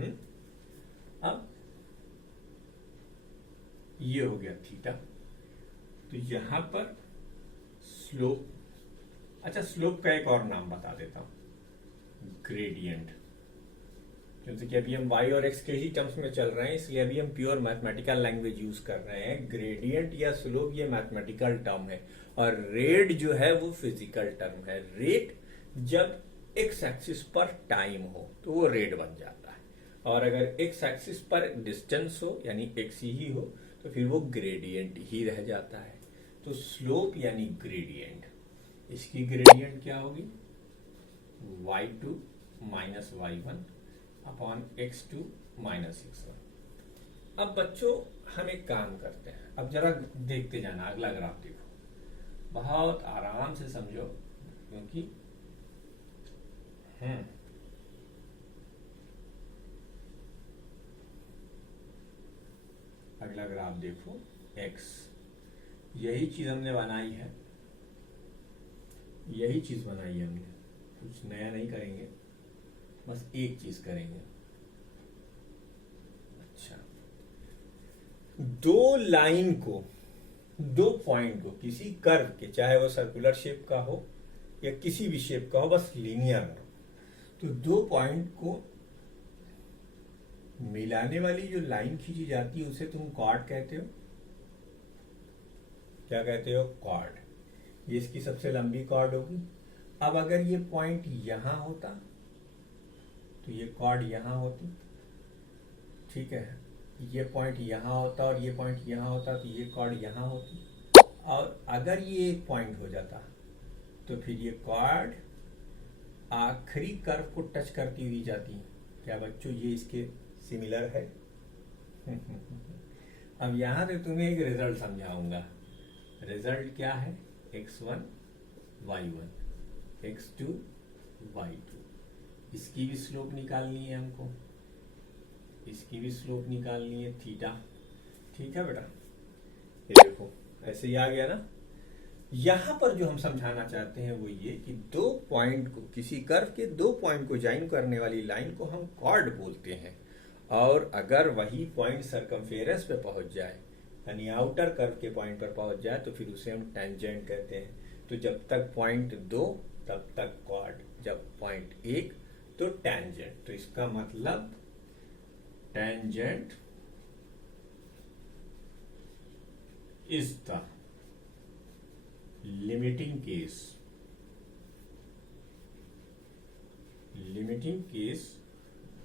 अब ये हो गया थीटा। तो यहां पर स्लोप, अच्छा स्लोप का एक और नाम बता देता हूं, ग्रेडियंट। क्योंकि कि अभी हम y और x के ही टर्म्स में चल रहे हैं, इसलिए अभी हम प्योर मैथमेटिकल लैंग्वेज यूज कर रहे हैं। ग्रेडियंट या स्लोप ये मैथमेटिकल टर्म है और रेट जो है वो फिजिकल टर्म है। रेट जब x एक्सिस पर टाइम हो तो वो रेट बन जाता है, और अगर x एक्सिस पर डिस्टेंस हो यानी x ही हो तो फिर वो ग्रेडियंट ही रह जाता है। तो स्लोप यानी ग्रेडियंट, इसकी ग्रेडियंट क्या होगी, y2 minus y1 upon x2 minus x1। अब बच्चों हम एक काम करते हैं, अब जरा देखते जाना, अगला ग्राफ देखो, बहुत आराम से समझो, क्योंकि अगला ग्राफ देखो, x, यही चीज हमने बनाई है, यही चीज बनाई है हमने, कुछ नया नहीं करेंगे, बस एक चीज करेंगे। अच्छा, दो लाइन को, दो पॉइंट को किसी कर्व के, चाहे वो सर्कुलर शेप का हो या किसी भी शेप का हो, बस लीनियर हो, तो दो पॉइंट को मिलाने वाली जो लाइन खींची जाती है उसे तुम कॉर्ड कहते हो। क्या कहते हो, कॉर्ड। ये इसकी सबसे लंबी कॉर्ड होगी। अब अगर ये पॉइंट यहां होता तो ये कॉर्ड यहां होती, ठीक है। ये पॉइंट यहां होता और ये पॉइंट यहां होता तो ये कॉर्ड यहां होती, और अगर ये एक पॉइंट हो जाता तो फिर ये कॉर्ड आखिरी कर्व को टच करती हुई जाती। क्या बच्चों ये इसके सिमिलर है? अब यहां से तुम्हें एक रिजल्ट समझाऊंगा। रिजल्ट क्या है, x1 y1 x2 y2। इसकी भी स्लोप निकालनी है हमको, इसकी भी स्लोप निकालनी है थीटा। ठीक है बेटा, ये देखो ऐसे ही आ गया ना। यहां पर जो हम समझाना चाहते हैं वो ये कि दो पॉइंट को, किसी कर्व के दो पॉइंट को ज्वाइन करने वाली लाइन को हम कॉर्ड बोलते हैं, और अगर वही पॉइंट सर्कमफेरेंस पे पहुंच जाए यानी आउटर कर्व के पॉइंट पर पहुंच जाए तो फिर उसे हम टेंजेंट कहते हैं। तो जब तक पॉइंट दो तब तक कॉर्ड, जब पॉइंट एक तो टेंजेंट। तो इसका मतलब tangent is the limiting case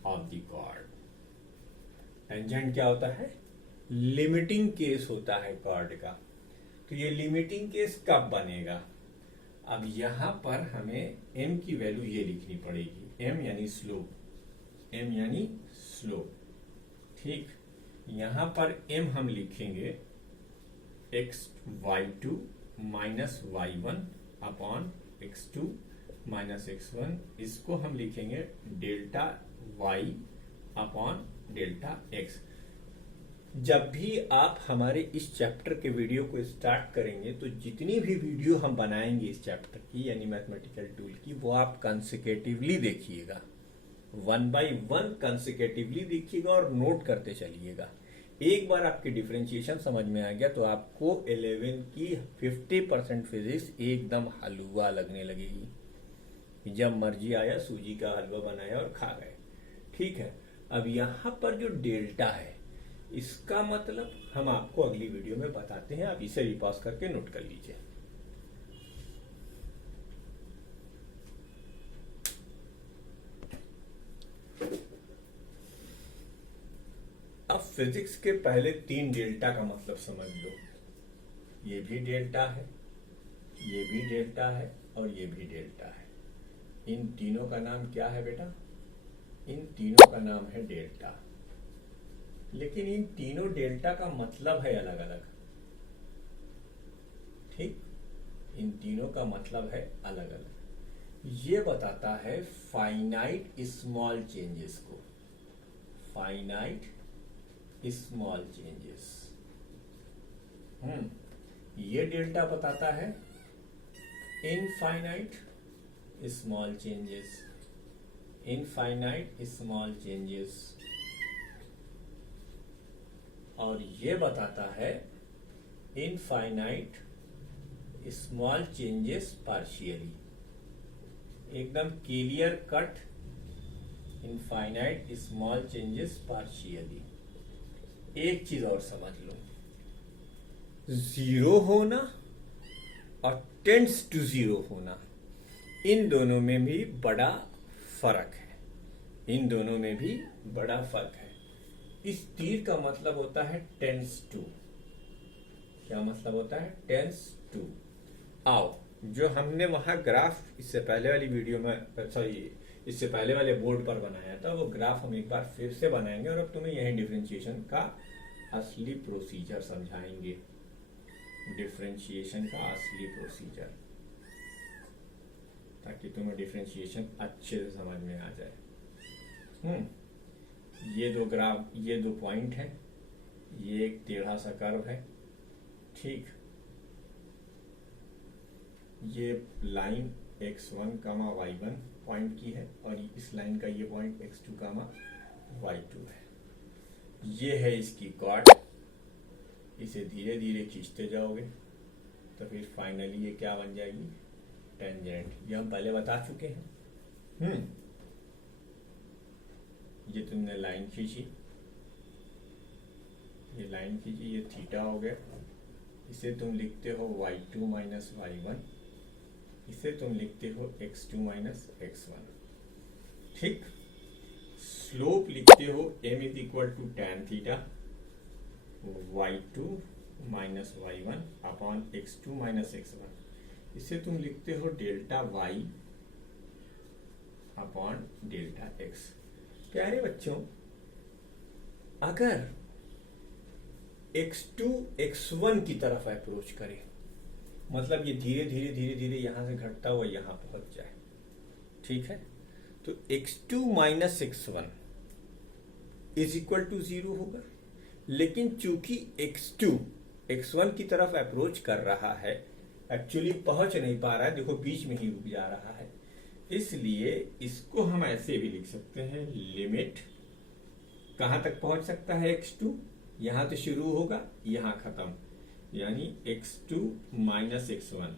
of the chord. Tangent क्या होता है, लिमिटिंग केस होता है कॉर्ड का। तो ये लिमिटिंग केस कब बनेगा, अब यहां पर हमें m की वैल्यू ये लिखनी पड़ेगी, m यानी स्लोप, m यानी स्लोप। ठीक, यहां पर m हम लिखेंगे y2 minus y1 upon x2 minus x1। इसको हम लिखेंगे delta y upon delta x। जब भी आप हमारे इस चैप्टर के वीडियो को स्टार्ट करेंगे तो जितनी भी वीडियो हम बनाएंगे इस चैप्टर की यानी मैथमेटिकल टूल की, वो आप कंसेकेटिवली देखिएगा, 1 बाय 1 कंसेकेटिवली देखिएगा और नोट करते चलिएगा। एक बार आपकी डिफरेंशिएशन समझ में आ गया तो आपको 11 की 50% फिजिक्स एकदम हलवा लगने लगेगी। जब मर्जी आया सूजी का हलवा बनाया और खा गए। ठीक है, अब यहां पर जो डेल्टा है इसका मतलब हम आपको अगली वीडियो में बताते हैं, आप इसे भी पॉज करके नोट कर लीजिए। अब फिजिक्स के पहले 3 डेल्टा का मतलब समझ लो। ये भी डेल्टा है, ये भी डेल्टा है और ये भी डेल्टा है। इन तीनों का नाम क्या है बेटा, इन तीनों का नाम है डेल्टा। लेकिन इन तीनों डेल्टा का मतलब है अलग अलग। ठीक, इन तीनों का मतलब है अलग अलग। ये बताता है फाइनाइट स्मॉल चेंजेस को, फाइनाइट स्मॉल चेंजेस। ये डेल्टा बताता है infinite small changes. Infinite small changes, और ये बताता है इनफाइनाइट स्मॉल चेंजेस पार्शियली, एकदम clear cut infinite small changes partially. एक चीज और समझ लो, जीरो होना और टेंड्स टू जीरो होना, इन दोनों में भी बड़ा फर्क है, इन दोनों में भी बड़ा फर्क है। इस तीर का मतलब होता है टेंड्स टू, क्या मतलब होता है? Tends to. आओ, जो हमने वहां ग्राफ इससे पहले वाली वीडियो में, सॉरी इससे पहले वाले बोर्ड पर बनाया था, वो ग्राफ हम एक बार फिर से बनाएंगे और अब तुम्हें यही डिफरेंशिएशन का असली प्रोसीजर समझाएंगे, डिफरेंशिएशन का असली प्रोसीजर, ताकि तुम्हें डिफरेंशिएशन अच्छे से समझ में आ जाए। ये दो ग्राफ, ये दो पॉइंट है, ये एक टेढ़ा सा कर्व है, ठीक। ये लाइन x1, y1 पॉइंट की है और इस लाइन का ये पॉइंट x2, y2 है। ये है इसकी कॉर्ड, इसे धीरे धीरे खींचते जाओगे तो फिर फाइनली ये क्या बन जाएगी? टेंजेंट। ये हम पहले बता चुके हैं। ये तुमने लाइन खींची, ये लाइन खींची, ये थीटा हो गया, इसे तुम लिखते हो y2 माइनस y1, इसे तुम लिखते हो x2 माइनस x1, ठीक। स्लोप लिखते हो m is equal to tan theta y2 minus y1 upon x2 minus x1, इसे तुम लिखते हो delta y upon delta x। प्यारे बच्चों, अगर x2 x1 की तरफ अप्रोच करे, मतलब ये धीरे धीरे धीरे धीरे यहां से घटता हुआ यहां पहुंच जाए, ठीक है, तो x2 minus x1 is equal to 0 होगा। लेकिन चूंकि x2 x1 की तरफ अप्रोच कर रहा है, एक्चुअली पहुंच नहीं पा रहा है, देखो बीच में ही रुक जा रहा है, इसलिए इसको हम ऐसे भी लिख सकते हैं, लिमिट कहां तक पहुंच सकता है x2, यहां तो शुरू होगा यहां खत्म, यानी x2 minus x1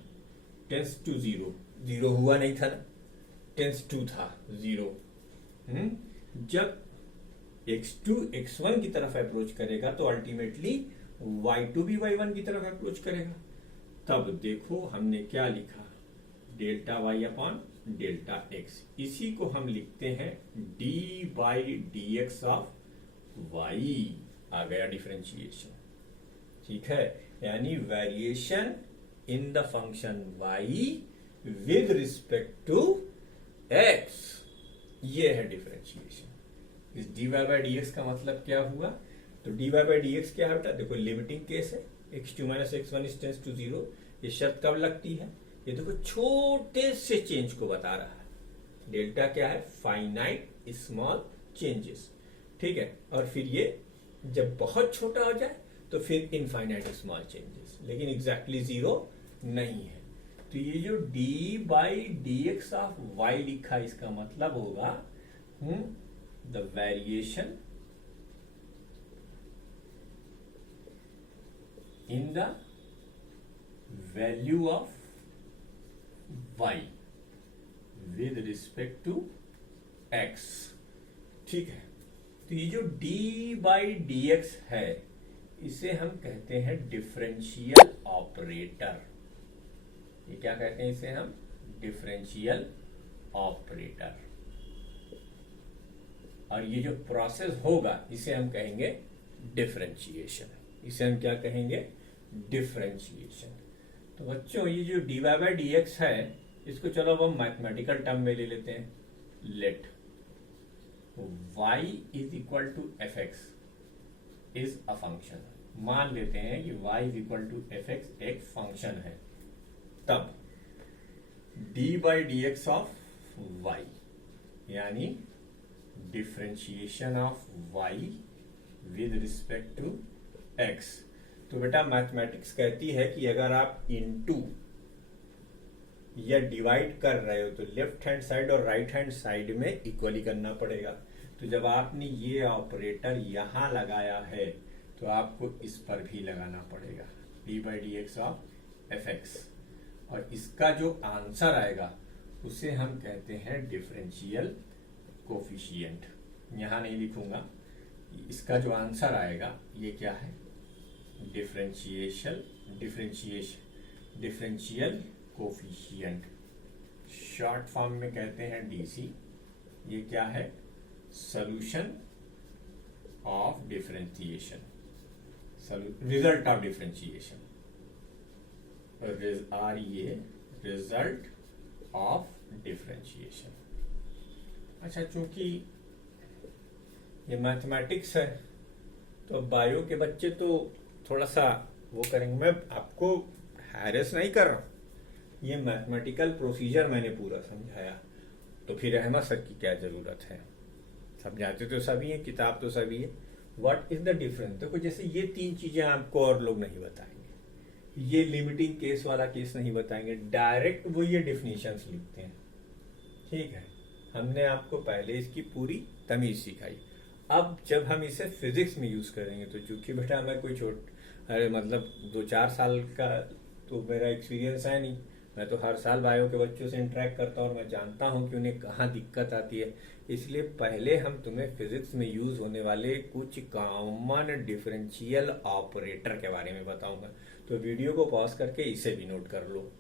tense to 0, 0 हुआ नहीं था ना, टेंस टू था 0। जब x2 x1 की तरफ अप्रोच करेगा तो अल्टीमेटली y2 भी y1 की तरफ अप्रोच करेगा। तब देखो हमने क्या लिखा, delta y upon delta x, इसी को हम लिखते हैं d by d x of y। आ गया डिफरेंशिएशन, ठीक है, यानी variation in the function y with respect to x, ये है डिफरेंशिएशन। इस dy बाई डी एक्स का मतलब क्या हुआ? तो dy बाई डी एक्स क्या है बेटा? देखो लिमिटिंग केस है, x2 minus x1 is tense to 0। ये शर्त कब लगती है? ये देखो छोटे से चेंज को बता रहा है। डेल्टा क्या है? फाइनाइट स्मॉल चेंजेस, ठीक है। और फिर ये जब बहुत छोटा हो जाए तो फिर इनफाइनाइट स्मॉल चेंजेस, लेकिन एग्जैक्टली 0 नहीं है। तो ये जो d by d x of y लिखा, इसका मतलब होगा the variation in the value of y with respect to x, ठीक है। तो ये जो d बाई डी एक्स है, इसे हम कहते हैं डिफरेंशियल ऑपरेटर। ये क्या कहते हैं? इसे हम डिफरेंशियल ऑपरेटर। और ये जो प्रोसेस होगा इसे हम कहेंगे डिफरेंशिएशन। इसे हम क्या कहेंगे? डिफरेंशिएशन। तो बच्चों, ये जो dy बाई डी एक्स है, इसको चलो अब हम मैथमेटिकल टर्म में ले लेते हैं। Let y is equal to f x is a function. मान लेते हैं कि y is equal to f x एक फंक्शन है, तब d by d x of y, यानी differentiation of y with respect to x। तो बेटा मैथमेटिक्स कहती है कि अगर आप इनटू या डिवाइड कर रहे हो तो लेफ्ट हैंड साइड और राइट हैंड साइड में इक्वली करना पड़ेगा। तो जब आपने ये ऑपरेटर यहां लगाया है तो आपको इस पर भी लगाना पड़ेगा, D by d x of F x. और इसका जो आंसर आएगा उसे हम कहते हैं डिफरेंशियल कोफिशिएंट। यहां नहीं लिखूंगा, इसका जो आंसर आएगा ये क्या है, डिफरेंशियल कोफिशिएंट, शॉर्ट फॉर्म में कहते हैं डीसी। ये क्या है, solution of differentiation, result of differentiation, और ये रिजल्ट ऑफ डिफरेंशिएशन। अच्छा, चूंकि ये मैथमेटिक्स है तो बायो के बच्चे तो थोड़ा सा वो करेंगे। मैं आपको हैरेस नहीं कर रहा हूं, ये मैथमेटिकल प्रोसीजर मैंने पूरा समझाया, तो फिर अहमद सर की क्या जरूरत है, समझाते तो सभी है, किताब तो सभी है। व्हाट इज द डिफरेंस, देखो जैसे ये तीन चीजें आपको और लोग नहीं बताएंगे, ये लिमिटिंग केस वाला केस नहीं बताएंगे, डायरेक्ट वो ये डिफिनीशंस लिखते हैं। ठीक है, हमने आपको पहले इसकी पूरी तमीज सिखाई। अब जब हम इसे फिजिक्स में यूज करेंगे तो चूंकि बेटा मैं कोई अरे मतलब 2-4 साल का तो मेरा एक्सपीरियंस है नहीं, मैं तो हर साल बायो के बच्चों से इंटरेक्ट करता हूँ और मैं जानता हूँ कि उन्हें कहाँ दिक्कत आती है। इसलिए पहले हम तुम्हें फिजिक्स में यूज होने वाले कुछ कॉमन डिफरेंशियल ऑपरेटर के बारे में बताऊंगा, तो वीडियो को पॉज करके इसे भी नोट कर लो।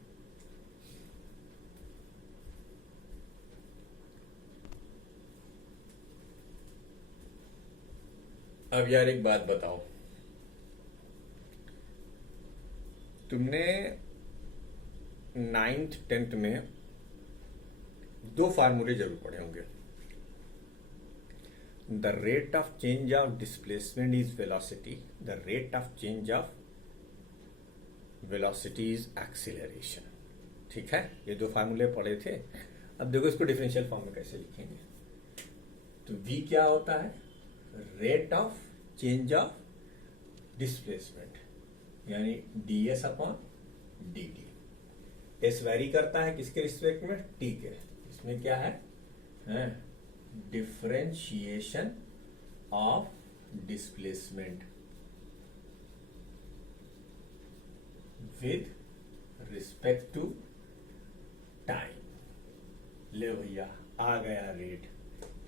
अब यार एक बात बताओ, तुमने 9th 10th में 2 फार्मूले जरूर पढ़े होंगे। The rate of change of displacement is velocity, the rate of change of velocity is acceleration. ठीक है, ये 2 फार्मूले पढ़े थे। अब देखो इसको डिफरेंशियल फॉर्म में कैसे लिखेंगे। तो v क्या होता है, rate of change of displacement, यानी ds upon dt। S very करता है किसके रिस्पेक्ट में, t के। इसमें क्या है, differentiation of displacement with respect to time. ले भैया आ गया रेट,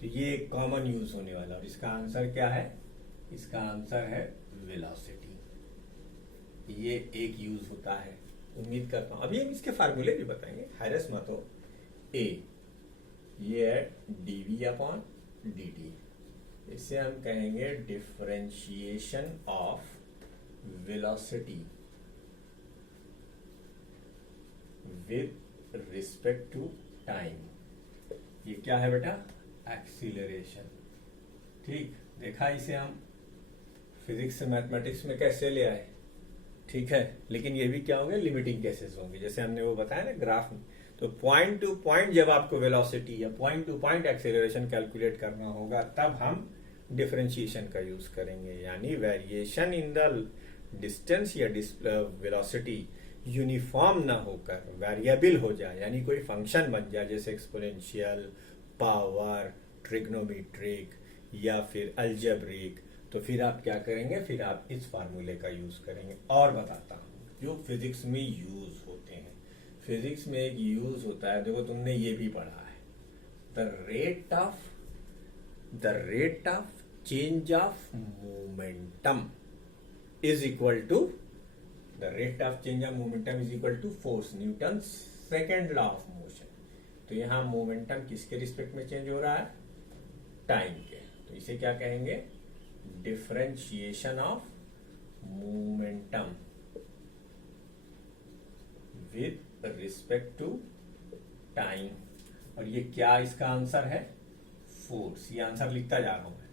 तो ये कॉमन यूज होने वाला। और इसका आंसर क्या है, इसका आंसर है वेलोसिटी। ये एक यूज होता है, उम्मीद करता हूं। अभी हम इसके फार्मूले भी बताएंगे, हैरस मत हो। ए ये है dv अपॉन dt, इसे हम कहेंगे differentiation of velocity with respect to time. ये क्या है बेटा, एक्सीलरेशन। ठीक, देखा इसे हम फिजिक्स से मैथमेटिक्स में कैसे ले आए। ठीक है, लेकिन ये भी क्या होंगे, लिमिटिंग केसेस होंगे, जैसे हमने वो बताया ना ग्राफ में। तो पॉइंट टू पॉइंट जब आपको वेलोसिटी या point two point acceleration calculate करना होगा तब हम डिफरेंशिएशन का यूज करेंगे, यानी वेरिएशन इन द डिस्टेंस या वेलोसिटी यूनिफॉर्म ना होकर वेरिएबल हो जाए, यानी कोई फंक्शन बन जाए, जैसे एक्सपोनेंशियल, पावर, ट्रिग्नोमेट्रिक या फिर अलजेब्रिक। तो फिर आप क्या करेंगे, फिर आप इस फार्मूले का यूज करेंगे। और बताता हूं जो फिजिक्स में यूज होते हैं। फिजिक्स में एक यूज होता है, देखो तुमने ये भी पढ़ा है, the rate of change of momentum is equal to the rate of change of momentum is equal to force, Newton second law of motion. तो यहां मोमेंटम किसके रिस्पेक्ट में चेंज हो रहा है, टाइम के। तो इसे क्या कहेंगे, differentiation of momentum with respect to time. और ये क्या इसका आंसर है, फोर्स। ये आंसर लिखता जा रहा हूं मैं।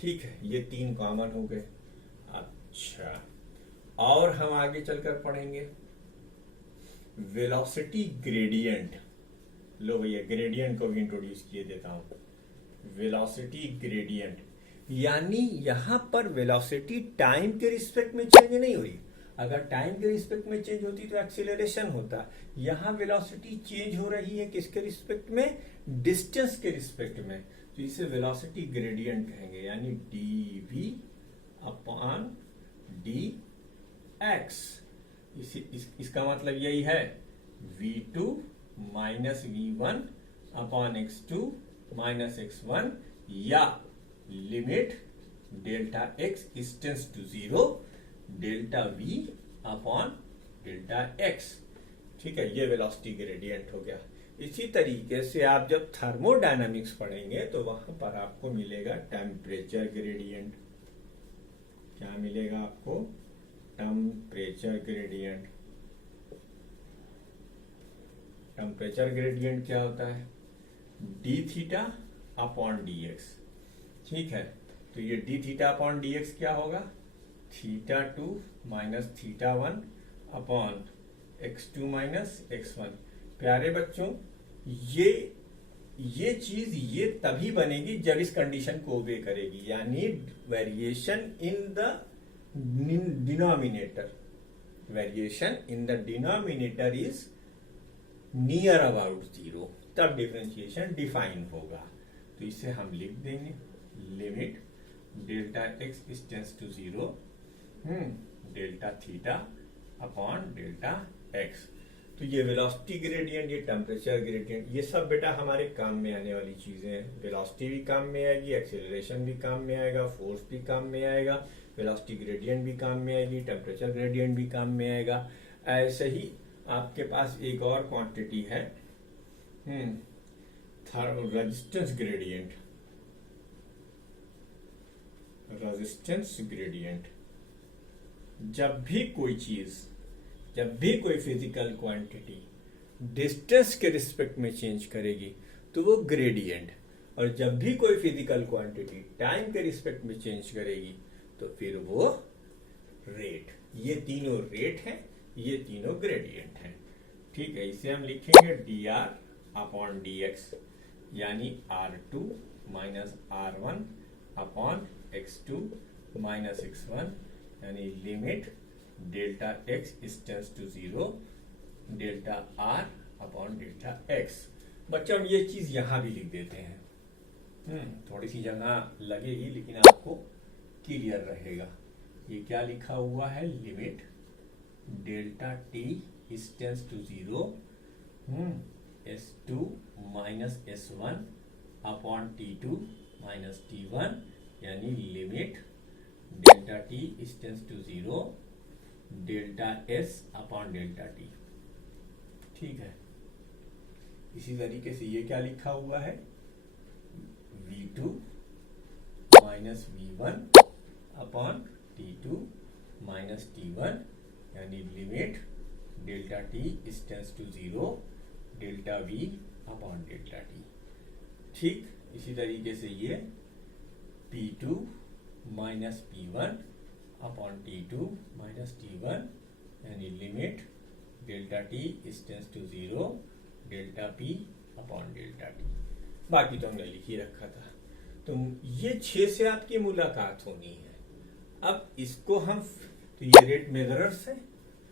ठीक है, ये 3 कॉमन हो गए। अच्छा, और हम आगे चलकर पढ़ेंगे वेलोसिटी ग्रेडियंट। लो भैया ग्रेडियंट को भी इंट्रोड्यूस किए देता हूं। वेलोसिटी ग्रेडियंट यानी यहां पर वेलोसिटी टाइम के रिस्पेक्ट में चेंज नहीं हो रही। अगर टाइम के रिस्पेक्ट में चेंज होती तो एक्सीलरेशन होता। यहाँ वेलोसिटी चेंज हो रही है किसके रिस्पेक्ट में, डिस्टेंस के रिस्पेक्ट में, तो इसे वेलोसिटी ग्रेडियंट कहेंगे, यानी dv अपॉन dx। इसका मतलब यही है v2 minus v1 upon x2 minus x1, या limit delta x tends to 0 delta v upon delta x। ठीक है, ये वेलोसिटी ग्रेडियंट हो गया। इसी तरीके से आप जब थर्मोडायनामिक्स पढ़ेंगे तो वहां पर आपको मिलेगा टेम्परेचर ग्रेडियंट। क्या मिलेगा आपको, टेम्परेचर ग्रेडियंट। टेम्परेचर ग्रेडियंट क्या होता है, D theta upon D x. ठीक है, तो ये D theta upon D x क्या होगा, theta 2 minus theta 1 upon x2 minus x1। प्यारे बच्चों, ये चीज ये तभी बनेगी जब इस कंडीशन को ओबे करेगी, यानी variation in the denominator, variation in the denominator is near about 0, तब डिफरेंशिएशन डिफाइन होगा। तो इसे हम लिख देंगे limit delta x tends to 0 delta theta upon delta x। तो ये वेलोसिटी ग्रेडियंट, ये टेम्परेचर ग्रेडियंट, ये सब बेटा हमारे काम में आने वाली चीजें हैं। वेलोसिटी भी काम में आएगी, एक्सेलरेशन भी काम में आएगा, फोर्स भी काम में आएगा, वेलोसिटी ग्रेडियंट भी काम में आएगी, टेम्परेचर ग्रेडियंट भी काम में आएगा। ऐसे ही आपके पास एक और क्वांटिटी है रेजिस्टेंस ग्रेडियंट। रेजिस्टेंस ग्रेडियंट, जब भी कोई फिजिकल क्वांटिटी डिस्टेंस के रिस्पेक्ट में चेंज करेगी तो वो ग्रेडियंट, और जब भी कोई फिजिकल क्वांटिटी टाइम के रिस्पेक्ट में चेंज करेगी तो फिर वो रेट। ये तीनों रेट हैं, ये तीनों ग्रेडियंट हैं। ठीक है, इसे हम लिखेंगे dr अपॉन dx, यानी r2 minus r1 upon x2 minus x1, यानी limit delta x tends to 0 delta r upon delta x। बच्चों ये चीज यहां भी लिख देते हैं, थोड़ी सी जगह लगेगी लेकिन आपको क्लियर रहेगा। ये क्या लिखा हुआ है, limit delta t tends to 0 s2 minus s1 upon t2 minus t1, यानी limit delta t tends to 0 delta s upon delta t। ठीक है, इसी तरीके से ये क्या लिखा हुआ है, v2 minus v1 upon t2 minus t1, यानी limit delta t tends to 0 delta v upon delta t। ठीक, इसी तरीके से ये p2 minus p1 upon t2 minus t1, यानी limit delta t tends to 0 delta p upon delta t। बाकी तो हमने लिख ही रखा था। तो ये 6 से आपकी मुलाकात होनी है। अब इसको हम, तो ये रेट मेजरर्स है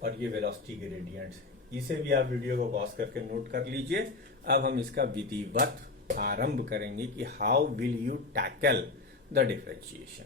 और ये वेलोसिटी ग्रेडियंट्स है, इसे भी आप वीडियो को पॉज करके नोट कर लीजिए। अब हम इसका विधिवत आरंभ करेंगे कि how will you tackle the differentiation.